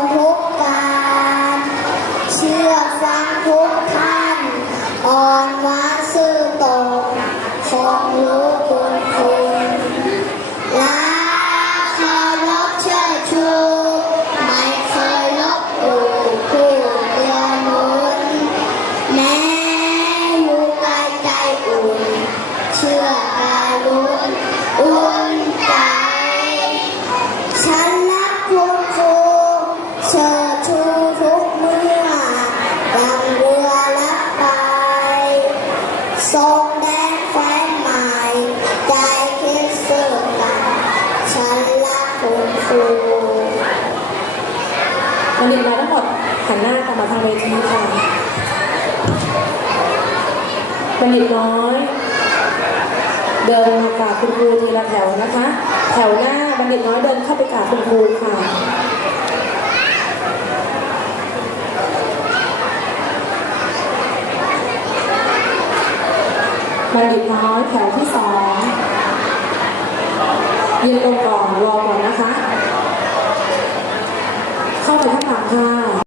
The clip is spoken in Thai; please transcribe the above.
งทุกการ เชื่อฟังทุกท่านอ่อนหวาน ทรงแดนแฟนใหม่ใจคิดสื่อนฉันรักคุณครูบัณฑิตน้อยทั้งหมดหันหน้ากลับมาทางเวทีค่ะบัณฑิตน้อย เดินมากราบคุณครูทีละแถวนะคะ แถวหน้าบัณฑิตน้อยเดินเข้าไปกราบคุณครูค่ะ บัณฑิตน้อยแถวที่สองยืนตรงก่อนรอก่อนนะคะ เข้าไปข้างหลังค่ะ